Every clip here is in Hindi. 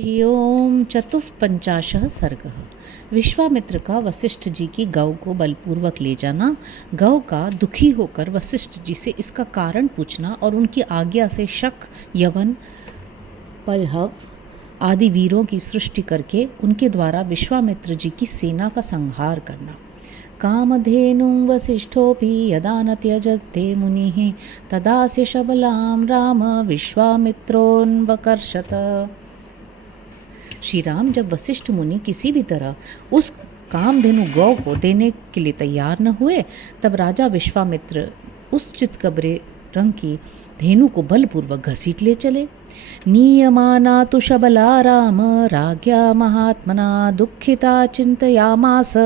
ओम चतुःपंचाशः सर्गः। विश्वामित्र का वशिष्ठ जी की गौ को बलपूर्वक ले जाना, गौ का दुखी होकर वशिष्ठ जी से इसका कारण पूछना और उनकी आज्ञा से शक, यवन, पलहव आदि वीरों की सृष्टि करके उनके द्वारा विश्वामित्र जी की सेना का संहार करना। कामधेनुं वसिष्ठोऽपि यदा न त्यजते मुनिः तदास्य शबलां राम विश्वामित्रोऽन्वकर्षत। श्री राम जब वशिष्ठ मुनि किसी भी तरह उस कामधेनु गौ को देने के लिए तैयार न हुए, तब राजा विश्वामित्र उस चितकबरे रंग की धेनु को बलपूर्वक घसीट ले चले। नीयमाना तु शबला राम राज्ञा महात्मना दुःखिता चिंतयामास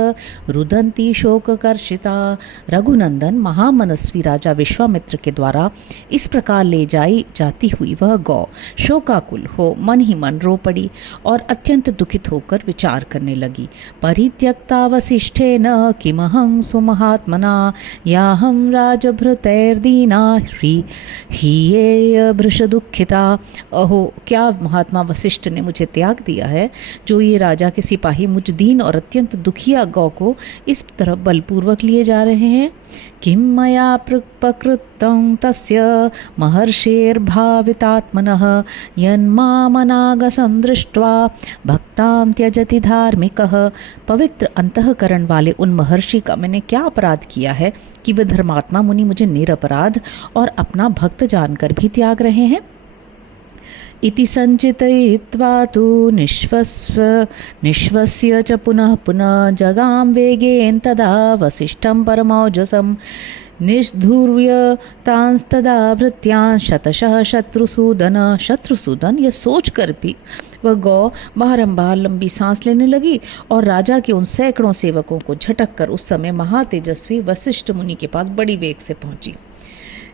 रुदंती शोककर्षिता। रघुनंदन महामनस्वी राजा विश्वामित्र के द्वारा इस प्रकार ले जाई जाती हुई वह गौ शोकाकुल हो मन ही मन रो पड़ी और अत्यंत दुखित होकर विचार करने लगी। परित्यक्ता वसिष्ठेन किमहं सुमहात्मना याहं राजभृतैर्दीना हीये भृश दुःखिता। अहो, क्या महात्मा वशिष्ठ ने मुझे त्याग दिया है, जो ये राजा के सिपाही मुझ दीन और अत्यंत दुखिया गौ को इस तरह बलपूर्वक लिए जा रहे हैं। किं मया प्रकृतं तस्य महर्षेर्भावितात्मनः यन्मामनागसं दृष्ट्वा भक्तां त्यजति धार्मिकः। पवित्र अंतःकरण वाले उन महर्षि का मैंने क्या अपराध किया है कि वे धर्मात्मा मुनि मुझे निरपराध और अपना भक्त जानकर भी त्याग रहे हैं। इति संचितयित्वा तु निश्वस्य च पुनः पुनः जगाम वेगेन तदा वसिष्ठं परमौजसं निष्धुर्य तांस्तदा भृत्यां शतशः शत्रुसूदन यह सोच कर भी वह गौ बारंबार लंबी सांस लेने लगी और राजा के उन सैकड़ों सेवकों को झटक कर उस समय महातेजस्वी वशिष्ठ मुनि के पास बड़ी वेग से पहुंची।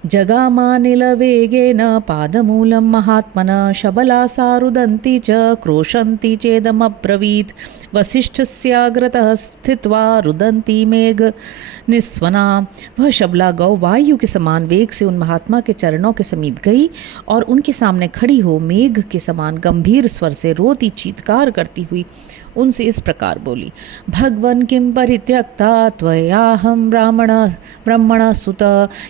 जगामानिलवेगेन पादमूलं महात्मना शबला सारुदन्ती च क्रोशन्ती चेदमब्रवीत्। वसिष्ठस्याग्रतः स्थित्वा रुदन्ती मेघ निस्वना। वह शबला गौ वायु के समान वेग से उन महात्मा के चरणों के समीप गई और उनके सामने खड़ी हो मेघ के समान गंभीर स्वर से रोती चीत्कार करती हुई उनसे इस प्रकार बोली। भगवन् किं परित्यक्ता त्वयाहं ब्राह्मण सुत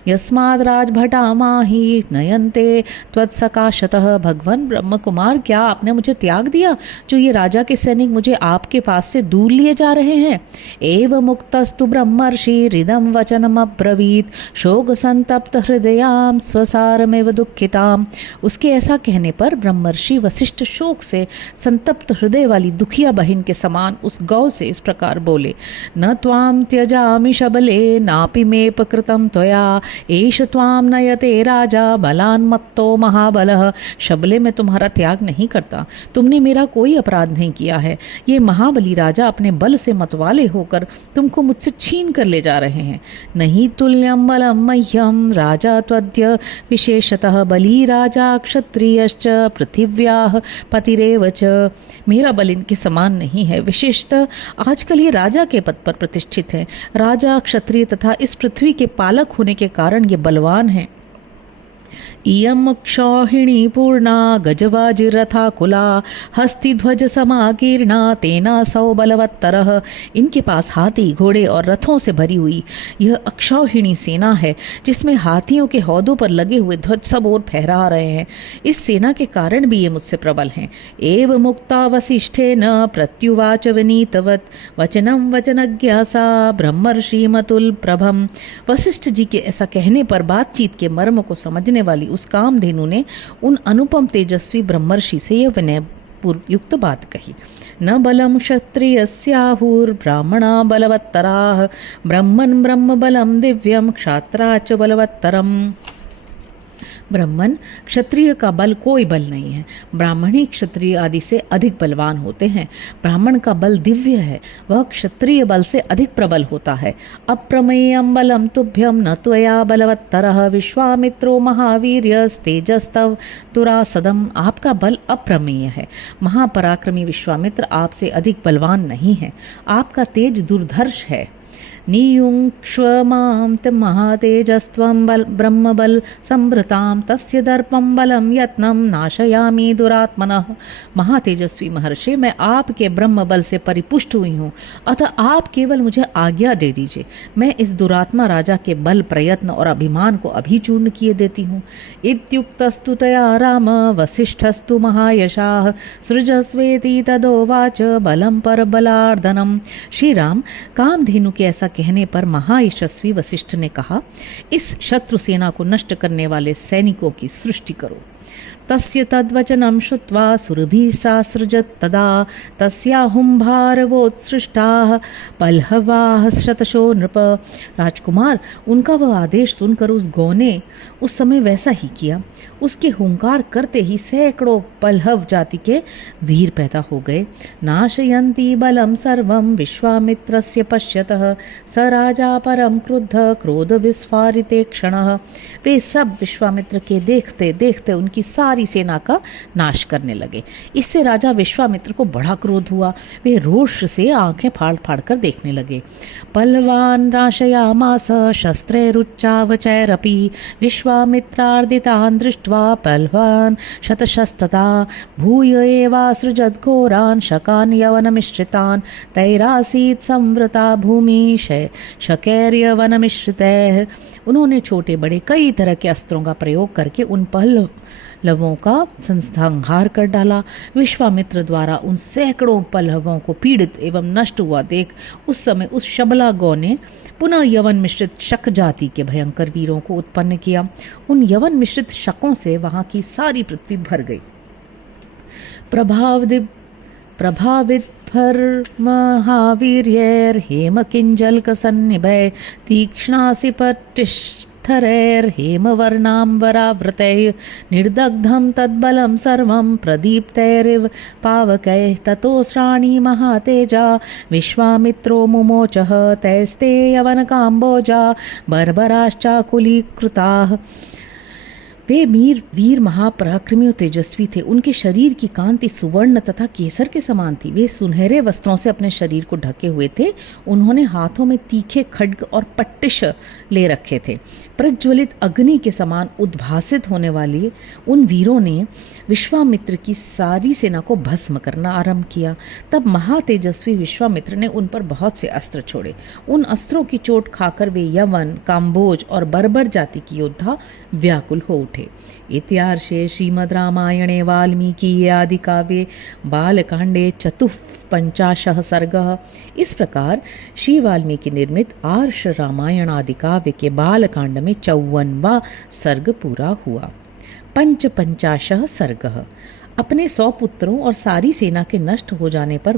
यस्माद् राजभटामाहि नयन्ते त्वत्सकाशतः। भगवान ब्रह्म कुमार, क्या आपने मुझे त्याग दिया, जो ये राजा के सैनिक मुझे आपके पास से दूर लिए जा रहे हैं। एव मुक्तस्तु ब्रह्मर्षि हृदम वचनमब्रवीत् शोक संतप्त हृदयां स्वसारमेव दुःखिताम। उसके ऐसा कहने पर ब्रह्मर्षि वशिष्ठ शोक से संतप्त हृदय वाली दुखिया बहन के समान उस गौ से इस प्रकार बोले। न त्वां त्यजामि शबले नापि मेपकृतं त्वया एष त्वां नयते राजा बलान्मत्तो महाबलः। शबले में तुम्हारा त्याग नहीं करता, तुमने मेरा कोई अपराध नहीं किया है। ये महाबली राजा अपने बल से मतवाले होकर तुमको मुझसे छीन कर ले जा रहे हैं। नहीं तुल्यं बलं मह्यं राजा त्वद्य विशेषतः बली राजा क्षत्रियश्च पृथिव्याः पतिरेव च। मेरा बल इनके समान नहीं है, विशेषतः आजकल ये राजा के पद पर प्रतिष्ठित हैं। राजा क्षत्रिय तथा इस पृथ्वी के पालक होने के कारण ये बलवान हैं। इयं क्षौहिणी पूर्णा गजवाजिरथा कुला हस्तिध्वज समाकीर्णा तेनासौ बलवत्तरः। इनके पास हाथी घोड़े और रथों से भरी हुई यह अक्षौहिणी सेना है, जिसमें हाथियों के हौदों पर लगे हुए ध्वज सब ओर फहरा रहे हैं। इस सेना के कारण भी ये मुझसे प्रबल हैं। एव मुक्ता वसिष्ठेन प्रत्युवाच विनीतवत् वचनं वचनज्ञा सा ब्रह्मर्षिमतुल प्रभम। वशिष्ठ जी के ऐसा कहने पर बातचीत के मर्म को समझने वाली उस कामधेनु ने उन अनुपम तेजस्वी ब्रह्मर्षि से यह विनय युक्त बात कही। न बलम क्षत्रियस्याहुर्ब्राह्मणा बलवत्तराः ब्रह्मन् ब्रह्म बलम दिव्यम क्षात्रा च बलवत्तरम। ब्राह्मण क्षत्रिय का बल कोई बल नहीं है, ब्राह्मण ही क्षत्रिय आदि से अधिक बलवान होते हैं। ब्राह्मण का बल दिव्य है, वह क्षत्रिय बल से अधिक प्रबल होता है। अप्रमेयं बलम तुभ्यं न त्वया बलवत्तरः विश्वामित्रो महावीर्यस्तेजस्तव तुरासदम। आपका बल अप्रमेय है, महापराक्रमी विश्वामित्र आपसे अधिक बलवान नहीं है। आपका तेज दुर्धर्ष है, नियुङ्क्ष्व मां महातेजस्त्वं ब्रह्मबल संभृतां तस्य दर्पं बलं यत्नं नाशयामि दुरात्मनः। महातेजस्वी महर्षि, मैं आपके ब्रह्म बल से परिपुष्ट हुई हूँ, अतः आप केवल मुझे आज्ञा दे दीजिए, मैं इस दुरात्मा राजा के बल, प्रयत्न और अभिमान को अभी चूर्ण किए देती हूँ। इत्युक्तस्तु तया राम वसिष्ठस्तु महायशाः सृजस्वेति तदोवाच बलं परबलार्दनम। श्री राम, कामधेनु के ऐसा कहने पर महायशस्वी वशिष्ठ ने कहा, इस शत्रु सेना को नष्ट करने वाले सैनिकों की सृष्टि करो। तस्य तद्वचनं श्रुत्वा सुरभिः सासृजत् तदा तस्याहुंभारवोत्सृष्टाः पल्लवाः शतशो नृप। राजकुमार, उनका वह आदेश सुनकर उस गौ ने उस समय वैसा ही किया। उसके हुंकार करते ही सैकड़ों पल्लव जाति के वीर पैदा हो गए। नाशयन्ति बलं सर्वं विश्वामित्रस्य पश्यतः स राजा परम क्रुद्ध क्रोध विस्फारिते क्षणः। वे सब विश्वामित्र के देखते देखते उनकी सारी सेना का नाश करने लगे। इससे राजा विश्वामित्र को बड़ा क्रोध हुआ। वे रोष से आंखें फाड़ फाड़ कर देखने लगे। पल्लवान् नाशयामास शस्त्रैरुच्चावचैरपि विश्वामित्रार्दितान् दृष्ट्वा पल्लवान् शतशस्तथा भूय एवासृजद्घोरान् शकान् यवनमिश्रितान् तैरासीत् संवृता भूमि शकैर्यवनमिश्रितैः। उन्होंने छोटे बड़े कई तरह के अस्त्रों का प्रयोग करके उन पल्लवों का संहार कर डाला। विश्वामित्र द्वारा उन सैकड़ों पल्लवों को पीड़ित एवं नष्ट हुआ देख उस समय उस शबला गौ ने पुनः यवन मिश्रित शक जाति के भयंकर वीरों को उत्पन्न किया। उन यवन मिश्रित शकों से वहां की सारी पृथ्वी भर गई। प्रभावित महावीर्यैर्हेमकिञ्जल्कसन्निभैः तीक्ष्णासि पट्टिष्ठरैर्हेमवर्णाम्बरावृतैः निर्दग्धं तद्बलं सर्वं प्रदीप्तैरिव पावकैः ततोऽस्राणि महातेजा विश्वामित्रो मुमोचः तैस्ते यवनकाम्बोजा बर्बराश्चाकुलीकृताः। वे वीर महापराक्रमी और तेजस्वी थे। उनके शरीर की कांति सुवर्ण तथा केसर के समान थी। वे सुनहरे वस्त्रों से अपने शरीर को ढके हुए थे। उन्होंने हाथों में तीखे खड्ग और पट्टिश ले रखे थे। प्रज्वलित अग्नि के समान उद्भासित होने वाले उन वीरों ने विश्वामित्र की सारी सेना को भस्म करना आरंभ किया। तब महातेजस्वी विश्वामित्र ने उन पर बहुत से अस्त्र छोड़े। उन अस्त्रों की चोट खाकर वे यवन, काम्बोज और बर्बर जाति की योद्धा व्याकुल हो उठे। इत्यार्षे श्रीमद् रामायणे वाल्मीकि आदि काव्ये बालकांडे 54 सर्गः। इस प्रकार श्री वाल्मीकि निर्मित आर्ष रामायण आदि काव्य के बालकांड में 54वां सर्ग पूरा हुआ। 55 सर्गः। अपने 100 पुत्रों और सारी सेना के नष्ट हो जाने पर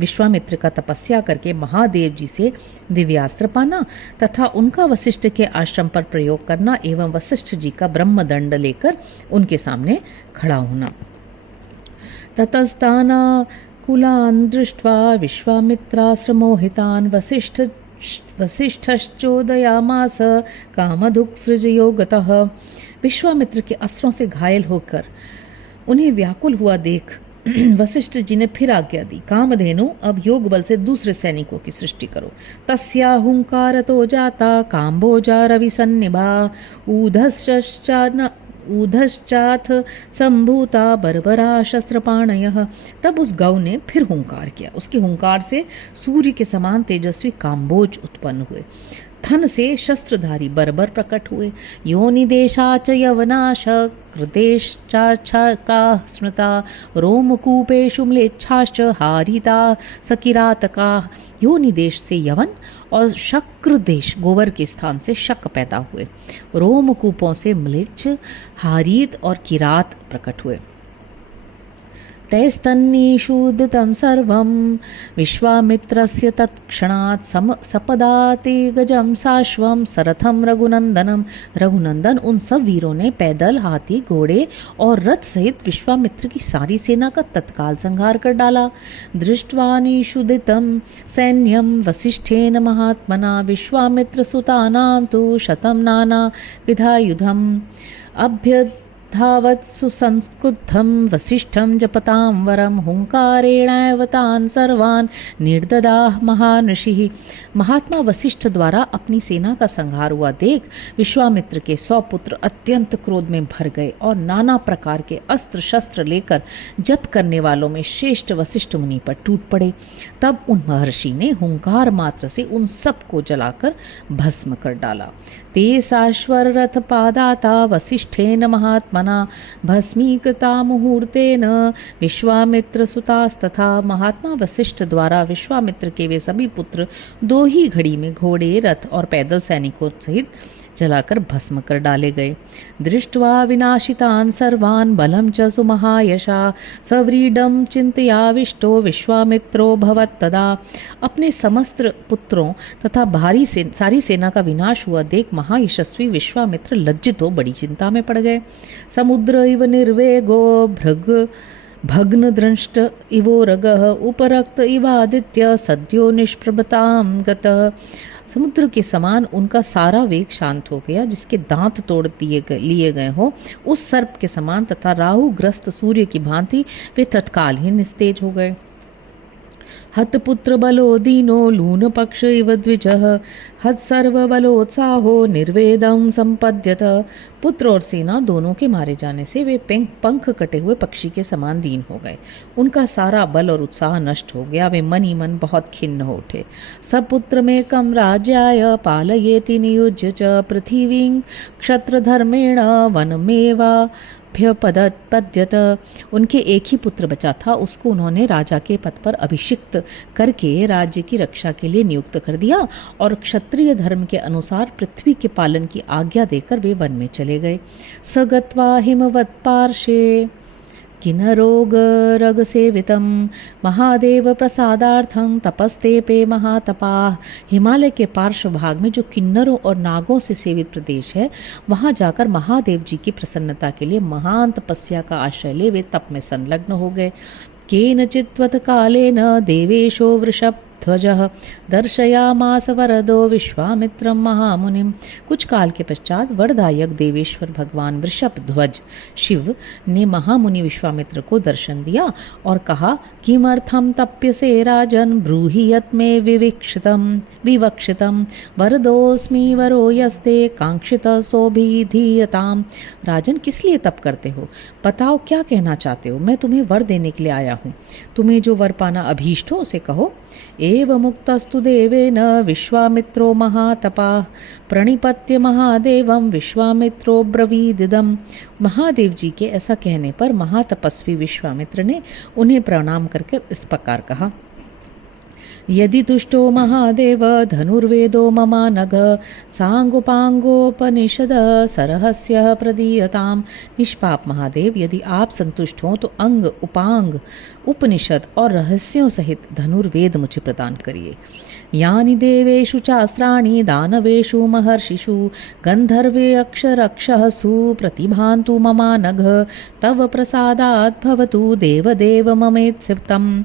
विश्वामित्र का तपस्या करके महादेव जी से दिव्यास्त्र पाना तथा उनका वशिष्ठ के आश्रम पर प्रयोग करना एवं वशिष्ठ जी का ब्रह्मदंड लेकर उनके सामने खड़ा होना। ततस्तान् कुलान् दृष्ट्वा विश्वामित्राश्रमोहितान् वसिष्ठश्चोदयामास कामधुक्सृजयो गतः। विश्वामित्र के अस्त्रों से घायल होकर उन्हें व्याकुल हुआ देख वशिष्ठ जी ने फिर आज्ञा दी, कामधेनु अब योग बल से दूसरे सैनिकों की सृष्टि करो। तस्याहुंकारतो जाता काम्बोजा रविसन्निभा ऊधश्चाथ संभूता बर्बरा शस्त्रपाणयः। तब उस गौ ने फिर हुंकार किया। उसके हुंकार से सूर्य के समान तेजस्वी काम्बोज उत्पन्न हुए। थन से शस्त्रधारी बर्बर प्रकट हुए। योनिदेशाच यवनाश कृतेश्चाका स्मृता रोमकूपेषु म्लेच्छाश्च हारिता सकिरातका। योनि देश से यवन और शक्र देश गोबर के स्थान से शक पैदा हुए। रोमकूपों से म्लेच्छ, हारीत और किरात प्रकट हुए। तैस्तन्निषूदितं सर्वं विश्वामित्रस्य तत्क्षणात् सपदाति गजं साश्वं सरथं रघुनंदनम। रघुनंदन उन सब वीरों ने पैदल, हाथी, घोड़े और रथ सहित विश्वामित्र की सारी सेना का तत्काल संहार कर डाला। दृष्ट्वा निषूदितं सैन्यं वसिष्ठेन महात्मना विश्वामित्र सुतानां तु शतं नाना विधायुधम् धावत् सुसंस्क्रुद्धं वसिष्ठं जपतां वरं हुंकारेणैव तान् सर्वान् निर्ददाह महान ऋषि। महात्मा वशिष्ठ द्वारा अपनी सेना का संहार हुआ देख विश्वामित्र के 100 पुत्र अत्यंत क्रोध में भर गए और नाना प्रकार के अस्त्र शस्त्र लेकर जप करने वालों में श्रेष्ठ वशिष्ठ मुनि पर टूट पड़े। तब उन महर्षि ने हुंकार मात्र से उन सब को जलाकर भस्म कर डाला। ते साश्वर रथ पादाता वसिष्ठेन महात्मना भस्मीकृता मुहूर्तेन विश्वामित्र सुतास्तथा। महात्मा वशिष्ठ द्वारा विश्वामित्र के वे सभी पुत्र 2 ही घड़ी में घोड़े, रथ और पैदल सैनिकों सहित जलाकर भस्म कर डाले गए। दृष्ट्वा विनाशितान् सर्वान् बलं च सुमहायशा सव्रीडं चिंतयाविष्टो विश्वामित्रो भवत्तदा। अपने समस्त पुत्रों तथा सारी सेना का विनाश हुआ देख महायशस्वी विश्वामित्र लज्जित हो बड़ी चिंता में पड़ गए। समुद्र इव निर्वेगो भग्न दृष्ट इवोरगः उपरक्त इवादित्य सद्यो निष्प्रभतां गतः। समुद्र के समान उनका सारा वेग शांत हो गया, जिसके दांत तोड़ लिए गए हो उस सर्प के समान, तथा राहुग्रस्त सूर्य की भांति वे तत्काल ही निस्तेज हो गए। हतपुत्र बलो दीनो लून पक्ष इव द्विजः हत सर्व बलोत्साहो निर्वेदम संपद्यत। पुत्र और सेना दोनों के मारे जाने से वे पंख कटे हुए पक्षी के समान दीन हो गए। उनका सारा बल और उत्साह नष्ट हो गया। वे मन ही मन बहुत खिन्न हो उठे। सपुत्र में कम राज्याय पालयेति नियुज्य च पृथिवीं क्षत्रधर्मेण वनमेवा पद्यत। उनके एक ही पुत्र बचा था, उसको उन्होंने राजा के पद पर अभिषिक्त करके राज्य की रक्षा के लिए नियुक्त कर दिया और क्षत्रिय धर्म के अनुसार पृथ्वी के पालन की आज्ञा देकर वे वन में चले गए। सगत्वा हिमवत् पार्श्वे किन्नरोग रग सेवितं महादेव प्रसादार्थं तपस्तेपे महातपाः। हिमालय के पार्श्व भाग में जो किन्नरों और नागों से सेवित प्रदेश है, वहाँ जाकर महादेव जी की प्रसन्नता के लिए महान तपस्या का आश्रय ले वे तप में संलग्न हो गए। केनचित्वत कालेन देवेशो वृषभ ध्वजः दर्शयामास वरदो विश्वामित्रं महामुनिम। कुछ काल के पश्चात वरदायक देवेश्वर भगवान वृषभ ध्वज शिव ने महामुनि विश्वामित्र को दर्शन दिया और कहा, किमर्थम तप्यसे राजन ब्रूहि यत् मे विवक्षितम वरदोस्मि वरो यस्ते कांक्षित सोभिधीयताम। राजन, किस लिए तप करते हो? बताओ क्या कहना चाहते हो? मैं तुम्हें वर देने के लिए आया हूँ। तुम्हें जो वर पाना अभीष्ट हो उसे कहो। एव मुक्तस्तु देवेन विश्वामित्रो महातपाः प्रणिपत्य महादेवं विश्वामित्रो ब्रवीदिदम्। महादेव जी के ऐसा कहने पर महातपस्वी विश्वामित्र ने उन्हें प्रणाम करके इस प्रकार कहा, यदि तुष्टो महादेव धनुर्वेदो ममानघ सांगोपांगोपनिषद सरहस्य प्रदीयताम। निष्पाप महादेव, यदि आप संतुष्ट हों तो अंग उपांग उपनिषद और रहस्यों सहित धनुर्वेद मुझे प्रदान करिए। यानि देवेषु चास्त्राणि दानवेषु महर्षिषु गंधर्वे अक्षरक्षःसु प्रतिभान्तु ममानघ तव प्रसादात् भवतु देवदेव ममेत्सितम्।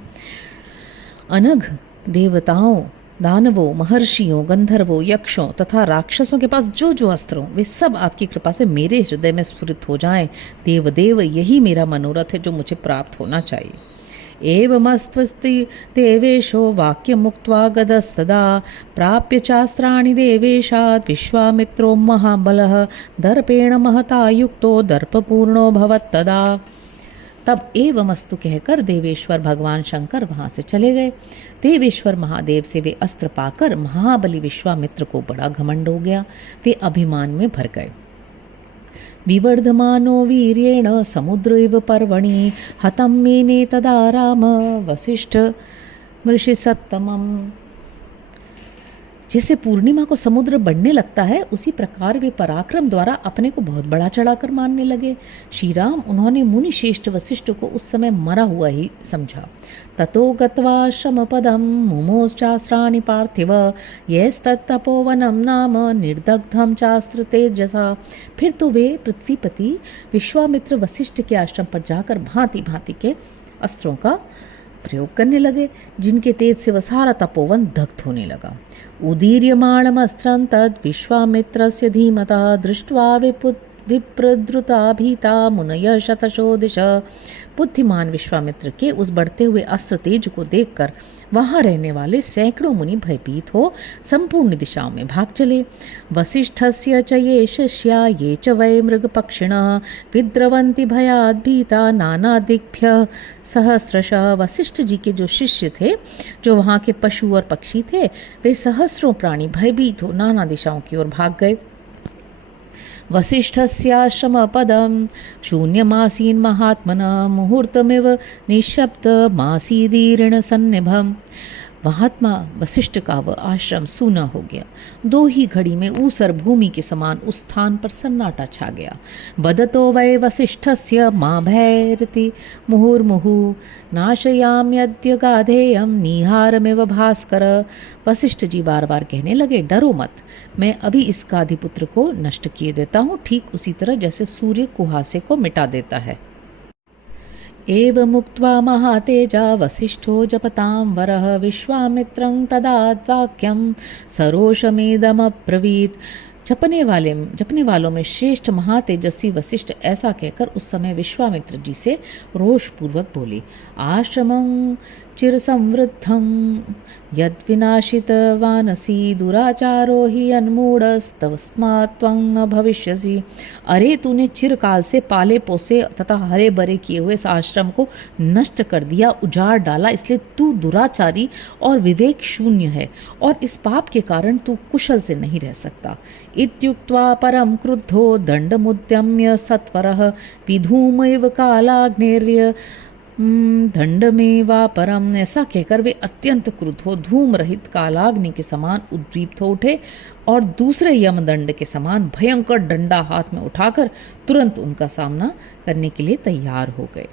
अनघ देवताओं, दानवों, महर्षियों, गंधर्वों, यक्षों तथा राक्षसों के पास जो जो अस्त्र हों वे सब आपकी कृपा से मेरे हृदय में स्फुरित हो जाएं। देवदेव, यही मेरा मनोरथ है जो मुझे प्राप्त होना चाहिए। एवमस्त्वस्ति देवेशो वाक्यमुक्त्वा गदस्तदा प्राप्य चास्त्राणि देवेशात् विश्वामित्रो महाबलः दर्पेण महता युक्तो दर्पपूर्णो भवत्तदा। तब एवमस्तु कहकर देवेश्वर भगवान शंकर वहाँ से चले गए। देवेश्वर महादेव से वे अस्त्र पाकर महाबली विश्वामित्र को बड़ा घमंड हो गया। वे अभिमान में भर गए। विवर्धमानो वीर्येण समुद्र इव पर्वणि हतं मेने तदा राम वसिष्ठ मृषिसत्तमम्। जैसे पूर्णिमा को समुद्र बढ़ने लगता है, उसी प्रकार वे पराक्रम द्वारा अपने को बहुत बड़ा चढ़ाकर मानने लगे। श्री राम, उन्होंने मुनि श्रेष्ठ वशिष्ठ को उस समय मरा हुआ ही समझा। ततो गत्वा श्रमपदम मुमोश्चास्त्राणि पार्थिव यस्तत्तपोवनम नाम निर्दग्धम चास्त्र तेजसा। फिर तो वे पृथ्वीपति विश्वामित्र वशिष्ठ के आश्रम पर जाकर भांति भांति के अस्त्रों का प्रयोग करने लगे, जिनके तेज से वह सारा तपोवन दग्ध होने लगा। उदीर्यमाणमस्त्रं तद् विश्वामित्रस्य धीमतः दृष्ट्वा विप्रद्रुताभीता मुनय शतशो दिश। बुद्धिमान विश्वामित्र के उस बढ़ते हुए अस्त्र तेज को देखकर वहां रहने वाले सैकड़ों मुनि भयभीत हो संपूर्ण दिशाओं में भाग चले। वसिष्ठस्य च ये शिष्या ये च वै मृगपक्षिणः विद्रवन्ति भयाद् भीता नानादिग्भ्यः सहस्रशः। वशिष्ठ जी के जो शिष्य थे, जो वहाँ के पशु और पक्षी थे, वे सहस्रों प्राणी भयभीत हो नाना दिशाओं की ओर भाग गए। वसिष्ठस्याश्रमपदं शून्यमासीन् महात्मनः मुहूर्तमिव निःशब्दमासीदीर्ण सन्निभम्। महात्मा वशिष्ठ का वह आश्रम सूना हो गया। 2 ही घड़ी में ऊसर भूमि के समान उस स्थान पर सन्नाटा छा गया। वदतो वै वसिष्ठस्य मा भैरति मुहुर्मुहु नाशयाम्यद्य गाधेयं निहारमिव भास्कर। वशिष्ठ जी बार बार कहने लगे, डरो मत, मैं अभी इस गाधिपुत्र को नष्ट किए देता हूँ, ठीक उसी तरह जैसे सूर्य कुहासे को मिटा देता है। एवमुक्त्वा महातेजा वसिष्ठो जपतां वरः विश्वामित्रं तदा वाक्यं सरोषमेदमब्रवीत्। जपने वालों में श्रेष्ठ महातेजस्वी वशिष्ठ ऐसा कहकर उस समय विश्वामित्र जी से रोषपूर्वक बोले, आश्रमं चिर संवृद्धं यद्विनाशितवानसि दुराचारो हि अन्मूढ़स्तस्मात् त्वं न भविष्यसि। अरे तूने चिरकाल से पाले पोसे तथा हरे भरे किए हुए इस आश्रम को नष्ट कर दिया, उजाड़ डाला, इसलिए तू दुराचारी और विवेक शून्य है और इस पाप के कारण तू कुशल से नहीं रह सकता। इत्युक्त्वा परम क्रुद्धो दंडमुद्यम्य सत्वरः विधूमैव कालाग्नेर्य दंड में वा परम। ऐसा कहकर वे अत्यंत क्रुद्ध हो धूम रहित कालाग्नि के समान उद्दीप्त हो उठे और दूसरे यमदंड के समान भयंकर डंडा हाथ में उठाकर तुरंत उनका सामना करने के लिए तैयार हो गए।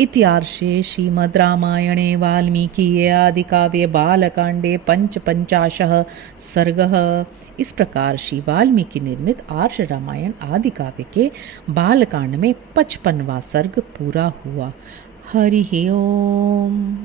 इत्यार्षे श्रीमद् रामायणे वाल्मीकि आदि काव्ये बालकांडे पंचपंचाशः सर्गः। इस प्रकार श्री वाल्मीकि निर्मित आर्ष रामायण आदि काव्य के बालकांड में 55वां सर्ग पूरा हुआ। हरि ओम।